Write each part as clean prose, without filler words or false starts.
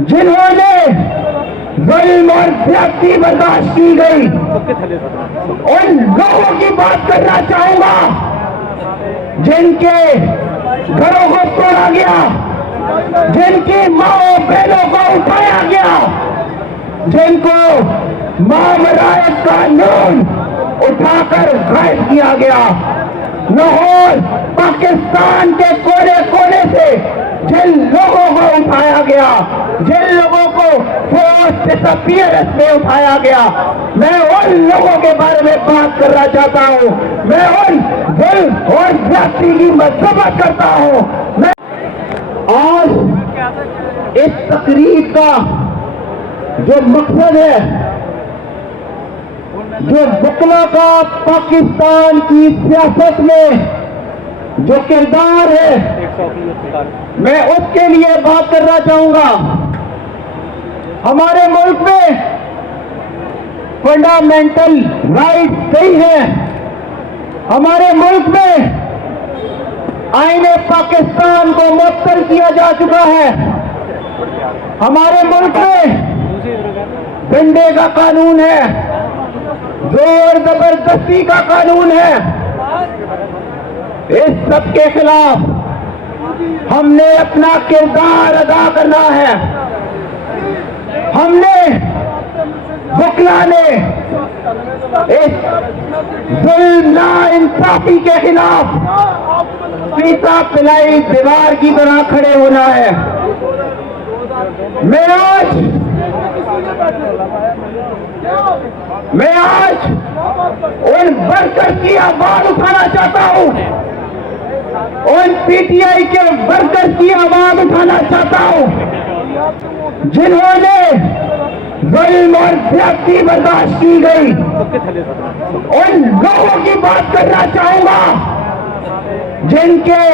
جنہوں نے ظلم اور زیادتی برداشت کی گئی، ان لوگوں کی بات کرنا چاہوں گا جن کے گھروں کو توڑا گیا، جن کی ماں بہنوں کو اٹھایا گیا، جن کو معاملات قانون اٹھا کر غائب کیا گیا۔ لاہور پاکستان کے کونے کونے سے جن لوگوں کو اٹھایا گیا، جن لوگوں کو فورس ڈسپیئرنس میں اٹھایا گیا، میں ان لوگوں کے بارے میں بات کرنا چاہتا ہوں۔ میں ان ظلم اور زیادتی کی مذمت کرتا ہوں۔ میں آج اس تقریب کا جو مقصد ہے، جو وکلا کا پاکستان کی سیاست میں جو کردار ہے، میں اس کے لیے بات کرنا چاہوں گا۔ ہمارے ملک میں فنڈامنٹل رائٹس نہیں ہیں۔ ہمارے ملک میں آئین پاکستان کو معطل کیا جا چکا ہے۔ ہمارے ملک میں ڈنڈے کا قانون ہے، زور زبردستی کا قانون ہے۔ اس سب کے خلاف ہم نے اپنا کردار ادا کرنا ہے۔ ہم نے وکلا نے اس ظلم ناانصافی کے خلاف پیتا پلائی دیوار کی طرح کھڑے ہونا ہے۔ میں آج ان ورکر کی آواز اٹھانا چاہتا ہوں، ان پی ٹی آئی کے ورکر کی آواز اٹھانا چاہتا ہوں جنہوں نے ظلم اور زیادتی برداشت کی گئی۔ ان لوگوں کی بات کرنا چاہوں گا جن کے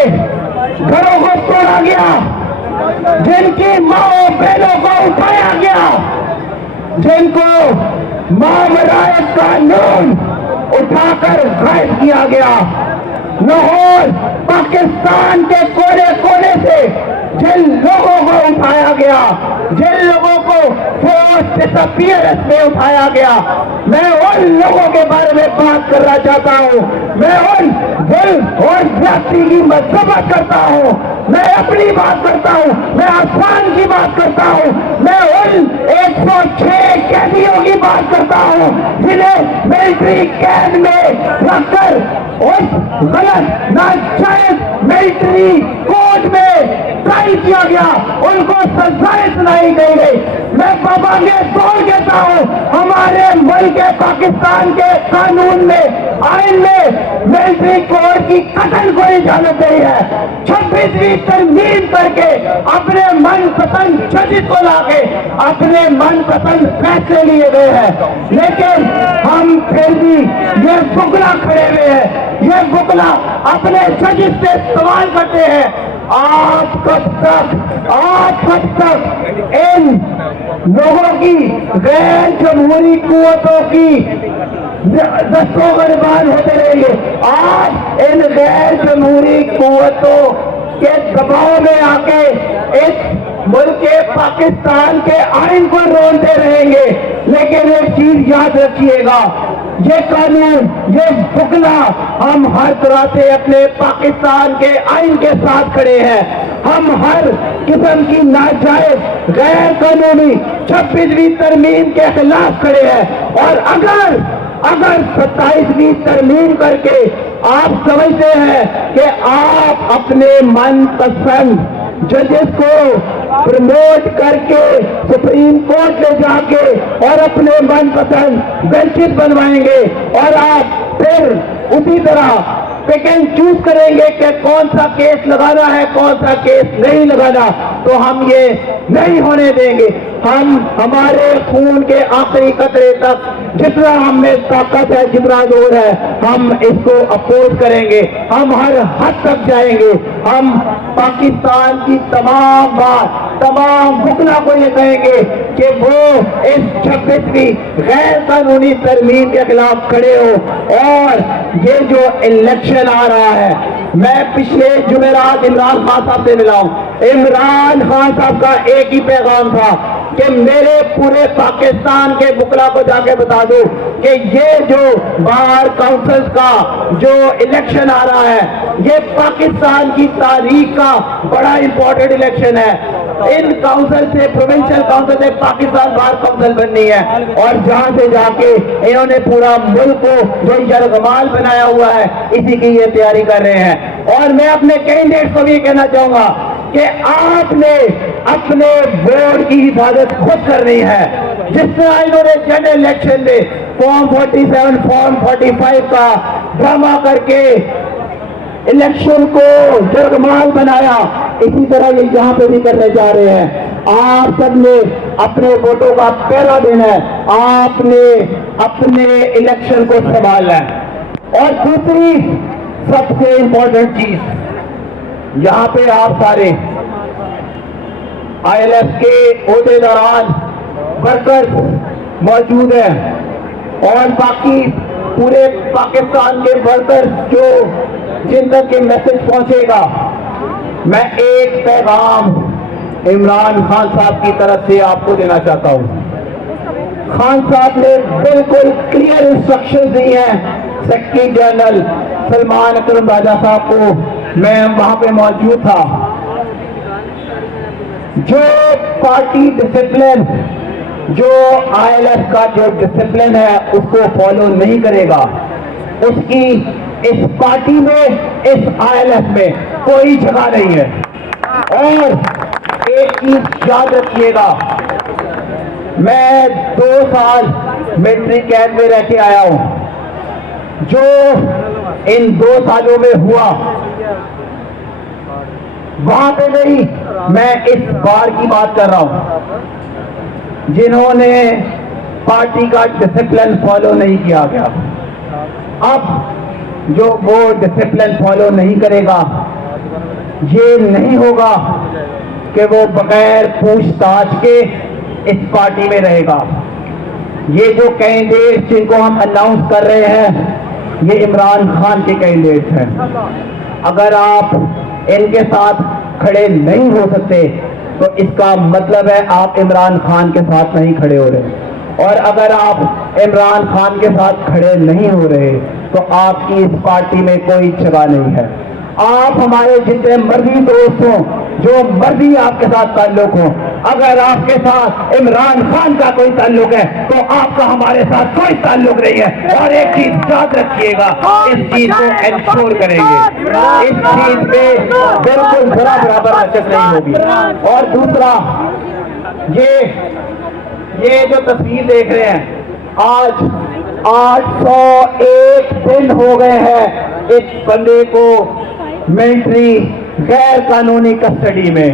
گھروں کو توڑا گیا، جن کی ماں بہنوں کو اٹھایا گیا، جن کو معاملات قانون اٹھا کر غائب کیا گیا۔ لاہور پاکستان کے کونے کونے سے جن لوگوں کو اٹھایا گیا، جن لوگوں کو فورس ڈسپیئرنس میں اٹھایا گیا، میں ان لوگوں کے بارے میں بات کرنا چاہتا ہوں۔ میں ان ظلم اور زیادتی کی مذمت کرتا ہوں۔ میں اپنی بات کرتا ہوں، میں آسان کی بات کرتا ہوں، میں ان 106 قیدیوں کی بات کرتا ہوں جنہیں ملٹری قید میں رکھ کر اس غلط ناجائز ملٹری کوڈ میں قائد کیا گیا، ان کو سزائیں سنائی گئی۔ میں پابندیت توڑ دیتا ہوں، ہمارے ملک پاکستان کے قانون میں، آئین میں ملٹری کوڈ کی قتل کو اجازت نہیں ہے۔ 26ویں ترمیم کر کے اپنے من پسند ججز کو لا کے اپنے من پسند فیصلے لیے گئے ہیں، لیکن ہم پھر بھی یہ بگلا کھڑے ہوئے ہیں۔ یہ بگلا اپنے ججز سے سوال کرتے ہیں، آپ کب تک ان لوگوں کی غیر جمہوری قوتوں کی دستوں گریبان ہوتے رہیں گے؟ آپ ان غیر جمہوری قوتوں کے دباؤ میں آ کے اس ملک پاکستان کے آئین کو رونتے رہیں گے، لیکن ایک چیز یاد رکھیے گا، یہ قانون، یہ بگلا، ہم ہر طرح سے اپنے پاکستان کے آئین کے ساتھ کھڑے ہیں۔ ہم ہر قسم کی ناجائز غیر قانونی 26ویں ترمیم کے خلاف کھڑے ہیں، اور اگر 27ویں ترمیم کر کے آپ سمجھتے ہیں کہ آپ اپنے من پسند ججز کو پروموٹ کر کے سپریم کورٹ لے جا کے اور اپنے من پسند بینچز بنوائیں گے، اور آپ پھر اسی طرح پک اینڈ چوز کریں گے کہ کون سا کیس لگانا ہے، کون سا کیس نہیں لگانا، تو ہم یہ نہیں ہونے دیں گے۔ ہم ہمارے خون کے آخری قطرے تک جتنا ہم میں طاقت ہے، جتنا زور ہے، ہم اس کو اپوز کریں گے، ہم ہر حد تک جائیں گے۔ ہم پاکستان کی تمام وکلا کو یہ کہیں گے کہ وہ اس 26ویں غیر قانونی ترمیم کے خلاف کھڑے ہو۔ اور یہ جو الیکشن آ رہا ہے، میں پچھلے جمعرات عمران خان صاحب سے ملا ہوں، عمران خان صاحب کا ایک ہی پیغام تھا کہ میرے پورے پاکستان کے بکلا کو جا کے بتا دو کہ یہ جو بار کاؤنسل کا جو الیکشن آ رہا ہے یہ پاکستان کی تاریخ کا بڑا امپورٹنٹ الیکشن ہے. ان کاؤنسل سے پروونشل کاؤنسل سے پاکستان بار کاؤنسل بننی ہے اور جہاں سے جا کے انہوں نے پورا ملک کو جو یرغمال بنایا ہوا ہے اسی کی یہ تیاری کر رہے ہیں. اور میں اپنے کینڈیڈیٹ کو بھی کہنا چاہوں گا کہ آپ نے اپنے ووٹ کی حفاظت خود کرنی ہے. جس طرح انہوں نے جنرل الیکشن میں فارم 47 فارم 45 کا ڈرامہ کر کے الیکشن کو یرغمال بنایا اسی طرح یہ یہاں پہ بھی کرنے جا رہے ہیں. آپ سب نے اپنے ووٹوں کا پہرا دینا ہے, آپ نے اپنے الیکشن کو سنبھالنا ہے. اور دوسری سب سے امپورٹنٹ چیز یہاں پہ آپ سارے آئی ایل ایف کے عہدے داران ورکرز موجود ہیں اور باقی پورے پاکستان کے ورکرز جو جن تک یہ میسج پہنچے گا. میں ایک پیغام عمران خان صاحب کی طرف سے آپ کو دینا چاہتا ہوں. خان صاحب نے بالکل کلیئر انسٹرکشن دی ہیں سیکرٹری جنرل سلمان اکرم راجہ صاحب کو. میں وہاں پہ موجود تھا. جو پارٹی ڈسپلن جو آئی ایل ایف کا جو ڈسپلن ہے اس کو فالو نہیں کرے گا اس کی اس پارٹی میں اس آئی ایل ایف میں کوئی جگہ نہیں ہے. اور ایک چیز یاد رکھیے گا, میں 2 سال ملٹری کیمپ میں رہ کے آیا ہوں. جو ان 2 سالوں میں ہوا وہاں پہ نہیں, میں اس بار کی بات کر رہا ہوں جنہوں نے پارٹی کا ڈسپلن فالو نہیں کیا گیا. اب جو وہ ڈسپلن فالو نہیں کرے گا یہ نہیں ہوگا کہ وہ بغیر پوچھ تاچھ کے اس پارٹی میں رہے گا. یہ جو کینڈیڈیٹ جن کو ہم اناؤنس کر رہے ہیں یہ عمران خان کے کینڈیڈیٹ ہیں. اگر آپ ان کے ساتھ کھڑے نہیں ہو سکتے تو اس کا مطلب ہے آپ عمران خان کے ساتھ نہیں کھڑے ہو رہے, اور اگر آپ عمران خان کے ساتھ کھڑے نہیں ہو رہے تو آپ کی اس پارٹی میں کوئی جگہ نہیں ہے. آپ ہمارے جتنے مرضی دوست ہوں, جو مرضی آپ کے ساتھ تعلق ہو, اگر آپ کے ساتھ عمران خان کا کوئی تعلق ہے تو آپ کا ہمارے ساتھ کوئی تعلق نہیں ہے. اور ایک چیز یاد رکھیے گا, اس چیز کو انشور کریں گے, اس چیز پہ بالکل ذرا برابر حرکت نہیں ہوگی. اور دوسرا یہ جو تصویر دیکھ رہے ہیں, آج 801 دن ہو گئے ہیں اس بندے کو ملٹری غیر قانونی کسٹڈی میں.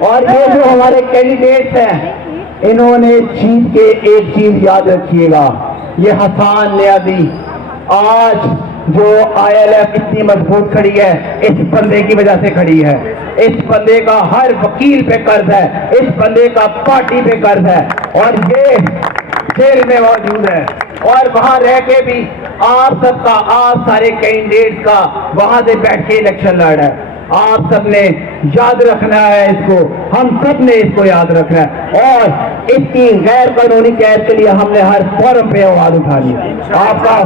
اور یہ جو ہمارے کینڈیڈیٹس ہیں انہوں نے جیت کے ایک چیز یاد رکھیے گا, یہ حسان نیازی آج جو آئی ایل ایف اتنی مضبوط کھڑی ہے اس بندے کی وجہ سے کھڑی ہے. اس بندے کا ہر وکیل پہ قرض ہے, اس بندے کا پارٹی پہ قرض ہے, اور یہ جیل میں موجود ہے. اور وہاں رہ کے بھی آپ سب کا, آپ سارے کینڈیڈیٹ کا وہاں سے بیٹھ کے الیکشن لڑ رہا ہے. آپ سب نے یاد رکھنا ہے اس کو, ہم سب نے اس کو یاد رکھنا ہے, اور اس کی غیر قانونی قید کے لیے ہم نے ہر فورم پہ آواز اٹھانی ہے. آپ کا